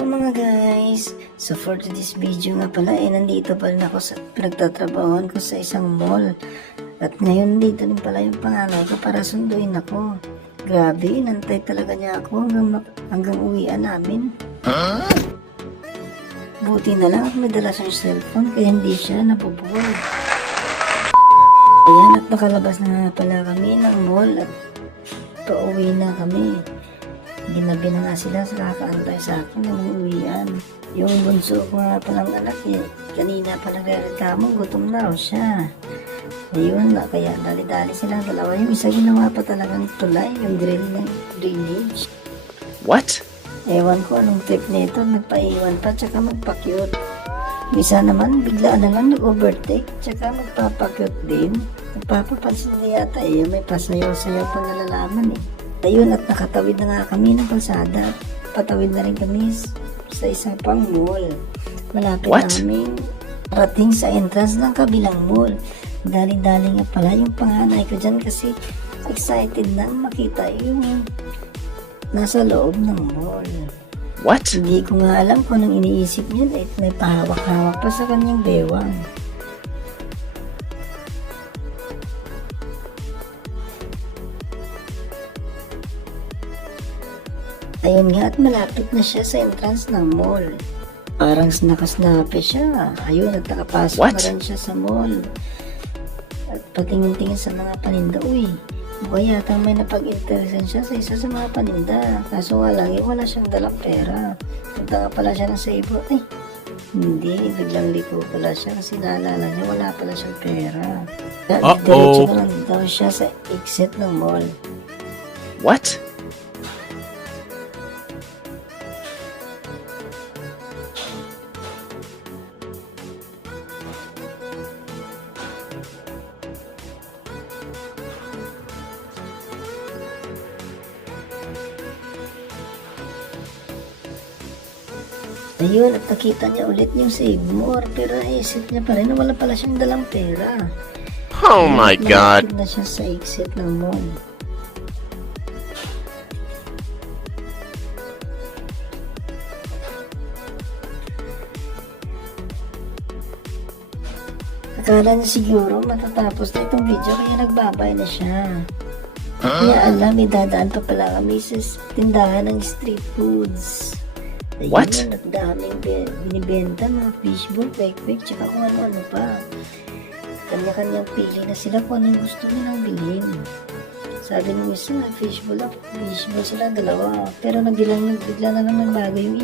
Mga guys, so for today's video nga pala, nandito pa rin ako sa pinagtatrabahoan ko sa isang mall. At ngayon dito rin pala yung panganay ko para sunduin ako. Grabe, inantay talaga niya ako hanggang uwian namin. Buti na lang at may dala siyang cellphone kaya hindi siya nabubuhay. Ayan, at nakalabas na nga pala kami ng mall at pauwi na kami. Ginabi na nga sila sa kakaantay sa akin ng uwian. Yung bunso ko nga palang anak kanina pa nagrereklamo, gutom na siya. Ayun na, kaya dali-dali silang dalawa. Yung isa ginawa pa talagang tulay, yung drainage. What? Ewan ko anong tip nito, nagpaiwan pa tsaka magpa-cute. Yung isa naman, bigla na lang nag-overtake tsaka magpapa-cute din. Nagpapapansin na yata may pasayaw-sayaw pa nalalaman Ayun, at nakatawid na nga kami ng kalsada. Patawid na rin kami sa isang pang mall. Malapit namin rating sa entrance ng kabilang mall. Dali-dali nga pala yung panganay ko dyan kasi excited na makita yung nasa loob ng mall. What? Hindi ko nga alam kung anong iniisip niya. May pahawak-hawak pa sa kanyang bewang. Ayun nga, at malapit na siya sa entrance ng mall. Parang nakasnape siya. Ayun, at nakapasok na rin siya sa mall. At patingin-tingin sa mga paninda. Uy, mukha yata may napag-interesan siya sa isa sa mga paninda. Kaso nga lang, wala siyang dalang pera. Punta nga pala siya ng Seibo. Ay, hindi, biglang liko pala siya kasi naalala niya wala pala siyang pera. Diretso na lang daw siya sa exit ng mall. What? Ayun, at nakita niya ulit yung Save More, pero naisip niya pa rin na wala pala siyang dalang pera. Oh my God! Malapit na siya sa exit ng mall. Akala niya siguro matatapos na itong video kaya nagbabay na siya. Kaya alam, may dadaan pa pala kami sa tindahan ng street foods. Ayun, What? At daming binibenta, mga fishball, kwek-kwek, tsaka kung ano-ano pa. Kanya-kanyang pili na sila kung anong gusto nilang bilhin. Sabi nung isa, fishball sila dalawa. Pero bigla na lang nagbago yung